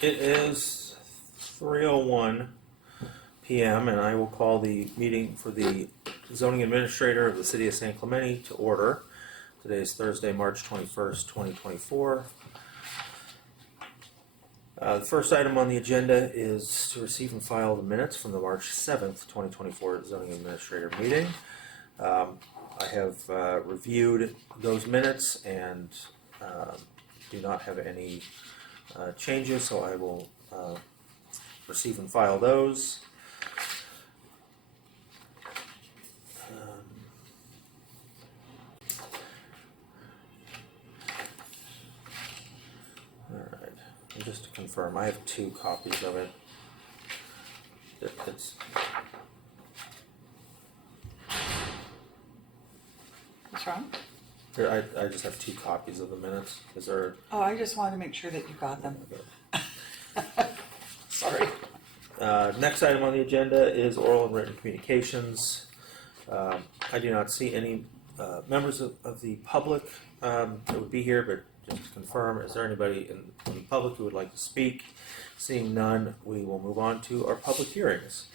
It is 3:01 p.m. and I will call the meeting for the zoning administrator of the city of San Clemente to order. Today is Thursday, March 21st, 2024. The first item on the agenda is to receive and file the minutes from the March 7th, 2024 zoning administrator meeting. I have reviewed those minutes and do not have any changes, so I will receive and file those. Alright, and just to confirm, I have 2 copies of it. It's What's wrong? here, I just have 2 copies of the minutes. Is there? Oh, I just wanted to make sure that you got them. Sorry. Next item on the agenda is oral and written communications. I do not see any members of the public that would be here, but just to confirm, is there anybody in the public who would like to speak? Seeing none, we will move on to our public hearings.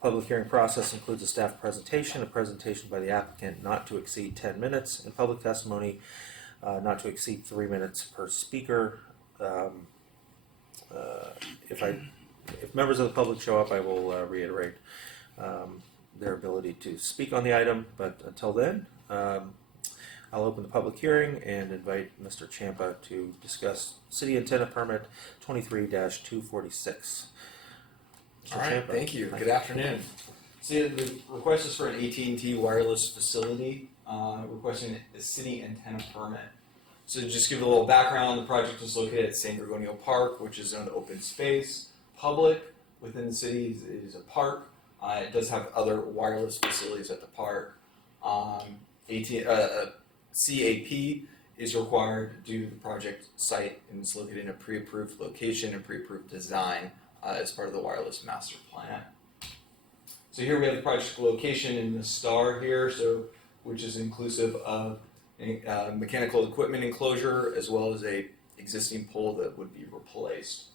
Public hearing process includes a staff presentation, a presentation by the applicant not to exceed 10 minutes, and public testimony not to exceed 3 minutes per speaker. If members of the public show up, I will reiterate their ability to speak on the item, but until then, I'll open the public hearing and invite Mr. Champa to discuss City Antenna Permit 23-246. All right, thank you. Good afternoon. So the request is for an AT&T wireless facility, requesting a city antenna permit. So to just give a little background, the project is located at San Gregorio Park, which is an open space, public within the city. It is a park. It does have other wireless facilities at the park. CAP is required due to the project site and is located in a pre-approved location and pre-approved design as part of the wireless master plan. So here we have the project location in the star here, which is inclusive of mechanical equipment enclosure as well as a existing pole that would be replaced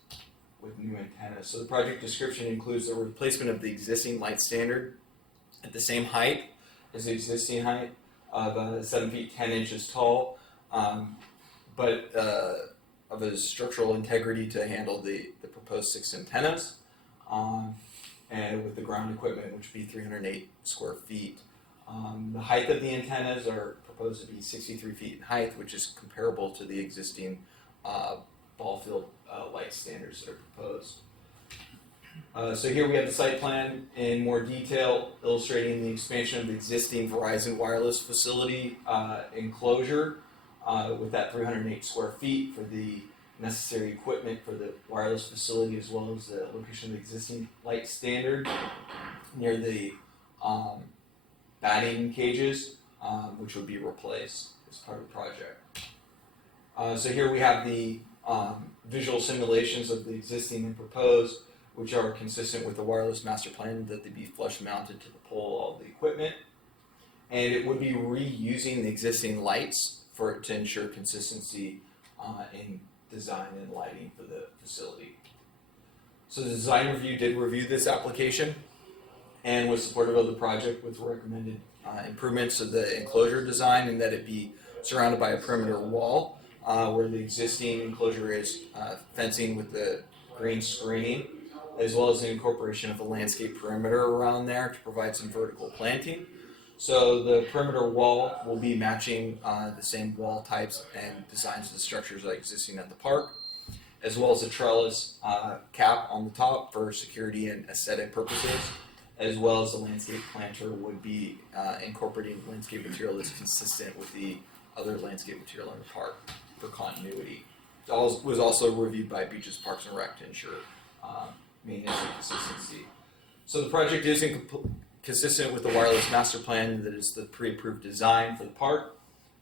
with new antennas. So the project description includes the replacement of the existing light standard at the same height as the existing height of 7 feet 10 inches tall, but of a structural integrity to handle the proposed 6 antennas, and with the ground equipment, which would be 308 square feet. The height of the antennas are proposed to be 63 feet in height, which is comparable to the existing ball field light standards that are proposed. So here we have the site plan in more detail, illustrating the expansion of the existing Verizon wireless facility enclosure with that 308 square feet for the necessary equipment for the wireless facility, as well as the location of the existing light standard near the batting cages, which would be replaced as part of the project. So here we have the visual simulations of the existing and proposed, which are consistent with the wireless master plan, that they be flush mounted to the pole of the equipment. And it would be reusing the existing lights to ensure consistency in design and lighting for the facility. So the design review did review this application and was supportive of the project with recommended improvements to the enclosure design, and that it be surrounded by a perimeter wall where the existing enclosure is fencing with the green screening, as well as the incorporation of a landscape perimeter around there to provide some vertical planting. So the perimeter wall will be matching the same wall types and designs of the structures that are existing at the park, as well as a trellis cap on the top for security and aesthetic purposes, as well as the landscape planter would be incorporating landscape material that's consistent with the other landscape material in the park for continuity. It was also reviewed by Beaches Parks and Rec to ensure maintenance and consistency. So the project is consistent with the wireless master plan, that is the pre-approved design for the park,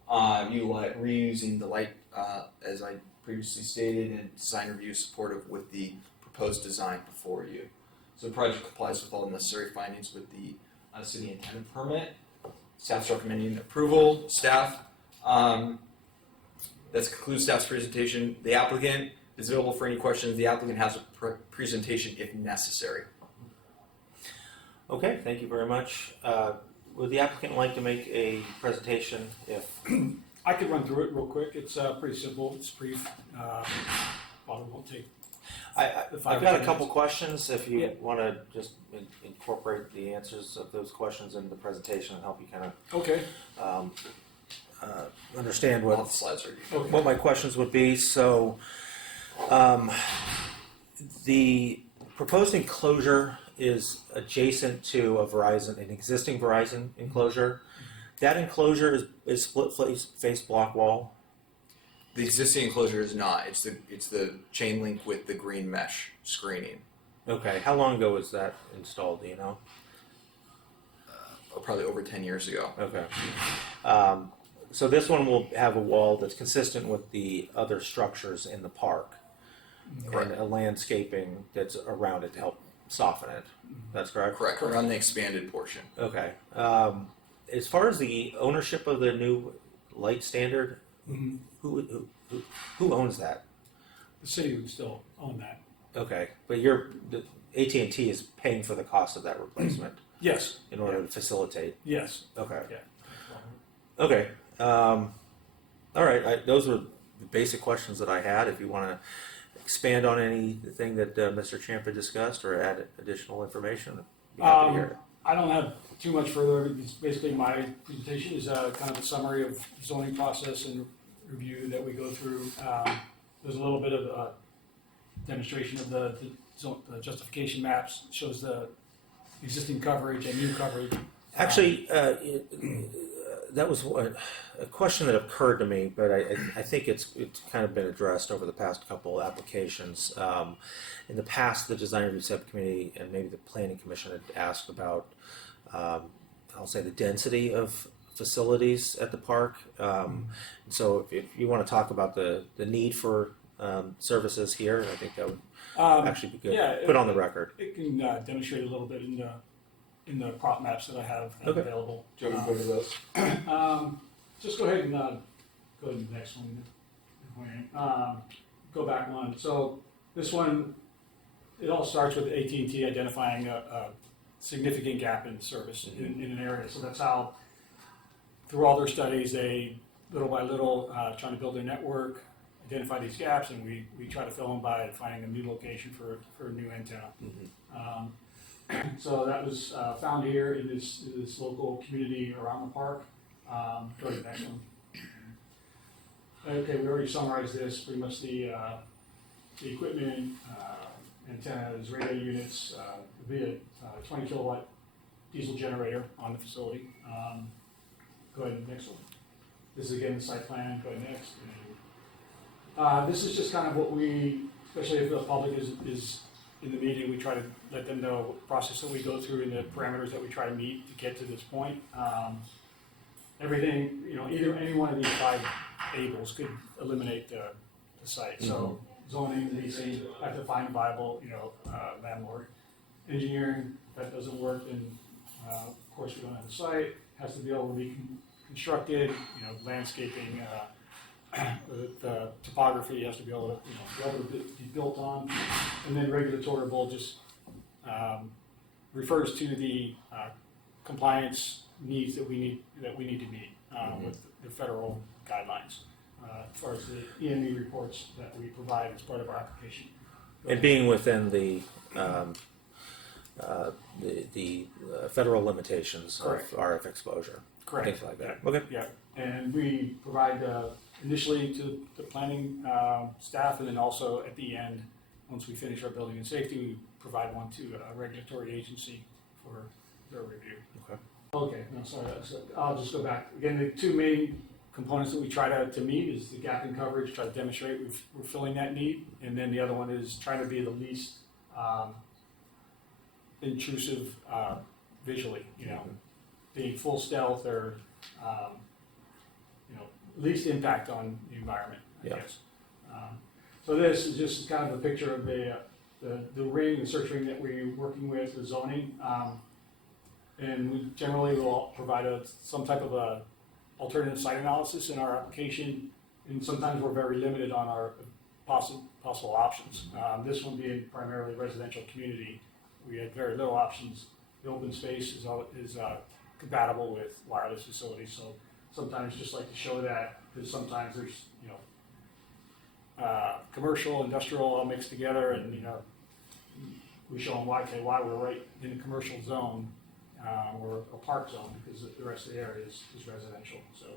reusing the light as I previously stated, and design review supportive with the proposed design before you. So the project complies with all the necessary findings with the city antenna permit. Staff's recommending approval. Staff, that concludes staff's presentation. The applicant is available for any questions. The applicant has a presentation if necessary. Okay, thank you very much. Would the applicant like to make a presentation if, I could run through it real quick. It's pretty simple. It's brief. Probably won't take. I've got a couple questions if you Yeah. want to just incorporate the answers of those questions in the presentation and help you kind Okay. of understand All the what slides are. Okay. what my questions would be. So, the proposed enclosure is adjacent to an existing Verizon enclosure. That enclosure is split face block wall. The existing enclosure is not. It's the chain link with the green mesh screening. Okay, how long ago was that installed? Do you know? Probably over 10 years ago. Okay. So this one will have a wall that's consistent with the other structures in the park, Correct. and a landscaping that's around it to help soften it. That's correct? Correct. Around the expanded portion. Okay. As far as the ownership of the new light standard, Mhm. who owns that? The city would still own that. Okay, but AT&T is paying for the cost of that replacement Yes. in order to facilitate. Yes. Okay. Yeah. Okay. All right. Those were the basic questions that I had. If you want to expand on anything that Mr. Champa discussed or add additional information, I'd be happy to hear it. I don't have too much further. It's basically my presentation is kind of a summary of zoning process and review that we go through. There's a little bit of a demonstration of the justification maps, shows the existing coverage and new coverage. Actually, that was a question that occurred to me, but I think it's kind of been addressed over the past couple applications. In the past, the design review subcommittee and maybe the planning commission had asked about, I'll say, the density of facilities at the park. So if you want to talk about the need for services here, I think that would actually be good. Yeah, Put on the record. It can demonstrate a little bit in the prop maps that I have Okay. available. Do you want me to go to those? Just go ahead and go to the next one. Go back one. So this one, it all starts with AT&T identifying a significant gap in service in an area. So that's how, through all their studies, they little by little trying to build their network, identify these gaps, and we try to fill them by finding a new location for a new antenna. So that was found here in this local community around the park. Go to the next one. Okay, we already summarized this. Pretty much the equipment, antennas, radio units, be a 20 kilowatt diesel generator on the facility. Go ahead, next one. This is again the site plan. Go ahead next. This is just kind of what we, especially if the public is in the meeting, we try to let them know what process that we go through and the parameters that we try to meet to get to this point. Everything, either any one of these 5 tables could eliminate the site. So zoning, leasing, have to find a viable, landlord. Engineering, if that doesn't work, then of course we don't have the site. Has to be able to be constructed. Landscaping, the topography has to be able to, be built on. And then regulatorable just refers to the compliance needs that we need to meet with the federal guidelines as far as the EME reports that we provide as part of our application. And being within the federal limitations Correct. of RF exposure, Correct. things like that. Okay. Yeah, and we provide initially to the planning staff, and then also at the end, once we finish our building and safety, we provide one to a regulatory agency for their review. Okay. Okay, no, sorry, I'll just go back. Again, the 2 main components that we try to meet is the gap in coverage, try to demonstrate we're filling that need, and then the other one is trying to be the least intrusive visually, being full stealth or least impact on the environment, I Yeah. guess. So this is just kind of a picture of the ring, the search ring that we're working with, the zoning. And we generally will provide some type of a alternative site analysis in our application. And sometimes we're very limited on our possible options. This one being primarily residential community, we had very little options. The open space is compatible with wireless facilities, so sometimes just like to show that, because sometimes there's, commercial, industrial all mixed together, and, we show them why we're right in the commercial zone, or a park zone, because the rest of the area is residential, so.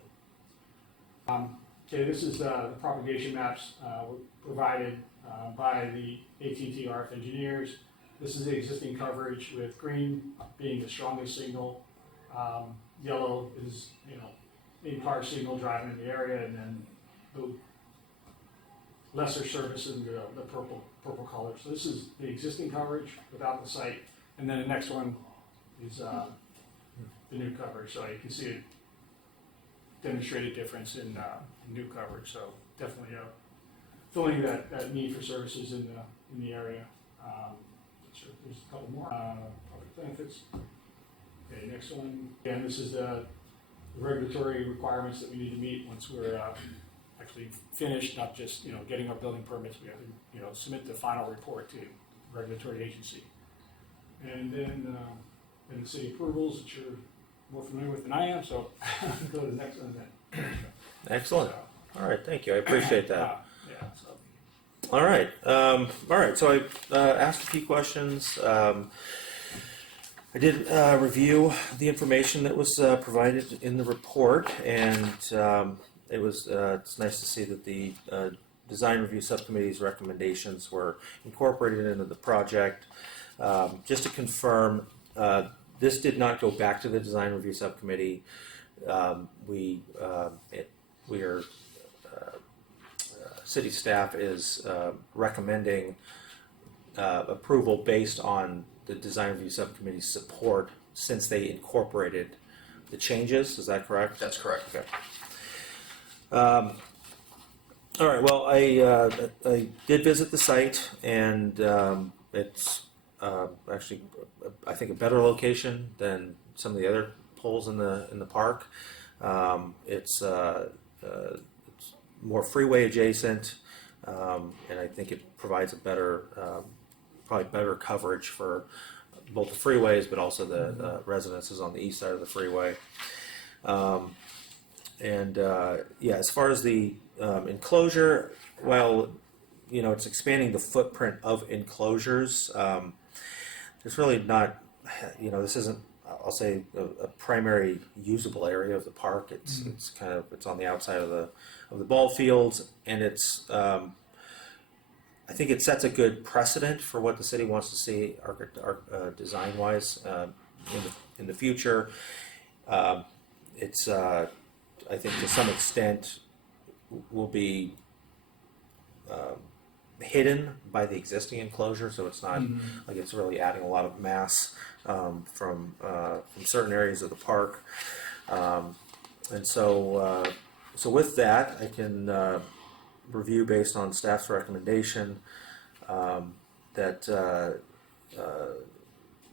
Okay, this is the propagation maps were provided by the AT&T RF engineers. This is the existing coverage, with green being the strongest signal. Yellow is, in-car signal driving in the area, and then the lesser service in the purple color. So this is the existing coverage without the site, and then the next one is the new coverage. So you can see a demonstrated difference in new coverage. So definitely filling that need for services in the area. Sure, there's a couple more public benefits. Okay, next one. Again, this is the regulatory requirements that we need to meet once we're actually finished, not just getting our building permits. We have to submit the final report to the regulatory agency, and then the city approvals, which you're more familiar with than I am. So go to the next one then. Excellent. All right, thank you. I appreciate that. Yeah. So. All right. So I asked a few questions. I did review the information that was provided in the report, and it's nice to see that the Design Review Subcommittee's recommendations were incorporated into the project. Just to confirm, this did not go back to the Design Review Subcommittee. City staff is recommending approval based on the Design Review Subcommittee's support, since they incorporated the changes. Is that correct? That's correct. Okay. All right. Well, I did visit the site, and it's actually, I think, a better location than some of the other poles in the park. It's more freeway adjacent, and I think it provides a better, probably better coverage for both the freeways, but also the residences on the east side of the freeway. As far as the enclosure, well, it's expanding the footprint of enclosures. There's really not, this isn't, I'll say, a primary usable area of the park. It's it's on the outside of the ball fields, and it's I think it sets a good precedent for what the city wants to see design wise in the future. It's I think to some extent will be hidden by the existing enclosure, so it's not like it's really adding a lot of mass from certain areas of the park, and so with that, I can review based on staff's recommendation that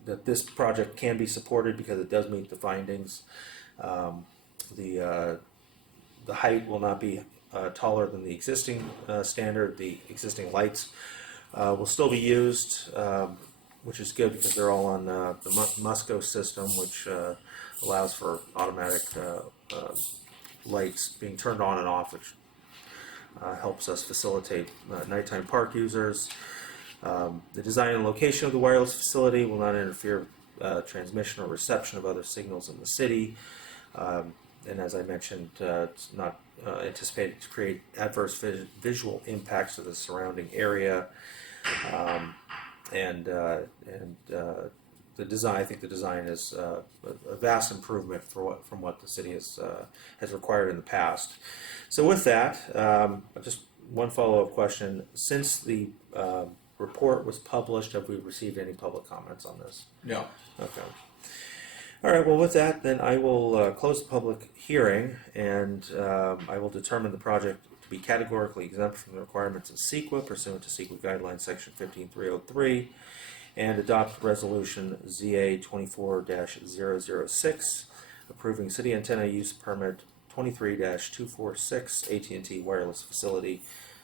this project can be supported because it does meet the findings. The height will not be taller than the existing standard. The existing lights will still be used, which is good because they're all on the Musco system, which allows for automatic lights being turned on and off, which helps us facilitate nighttime park users. The design and location of the wireless facility will not interfere transmission or reception of other signals in the city. And as I mentioned, it's not anticipated to create adverse visual impacts to the surrounding area. The design, I think the design is a vast improvement from what the city has required in the past. So with that, just one follow-up question. Since the report was published, have we received any public comments on this? No. Okay. All right, well, with that, then I will close the public hearing, and I will determine the project to be categorically exempt from the requirements of CEQA pursuant to CEQA Guidelines Section 15303, and adopt Resolution ZA 24-006, approving City Antenna Use Permit 23-246 AT&T Wireless Facility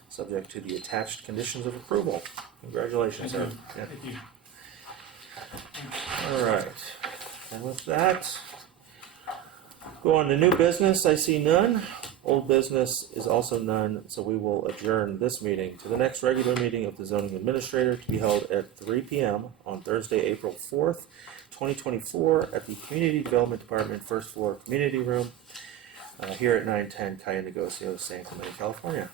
subject to the attached conditions of approval. Congratulations, sir. Yeah. Thank you. All right, and with that, go on to new business. I see none. Old business is also none, so we will adjourn this meeting to the next regular meeting of the zoning administrator to be held at 3 p.m. on Thursday, April 4th, 2024 at the Community Development Department, first floor community room, here at 910 Calle Negocios, San Clemente, California.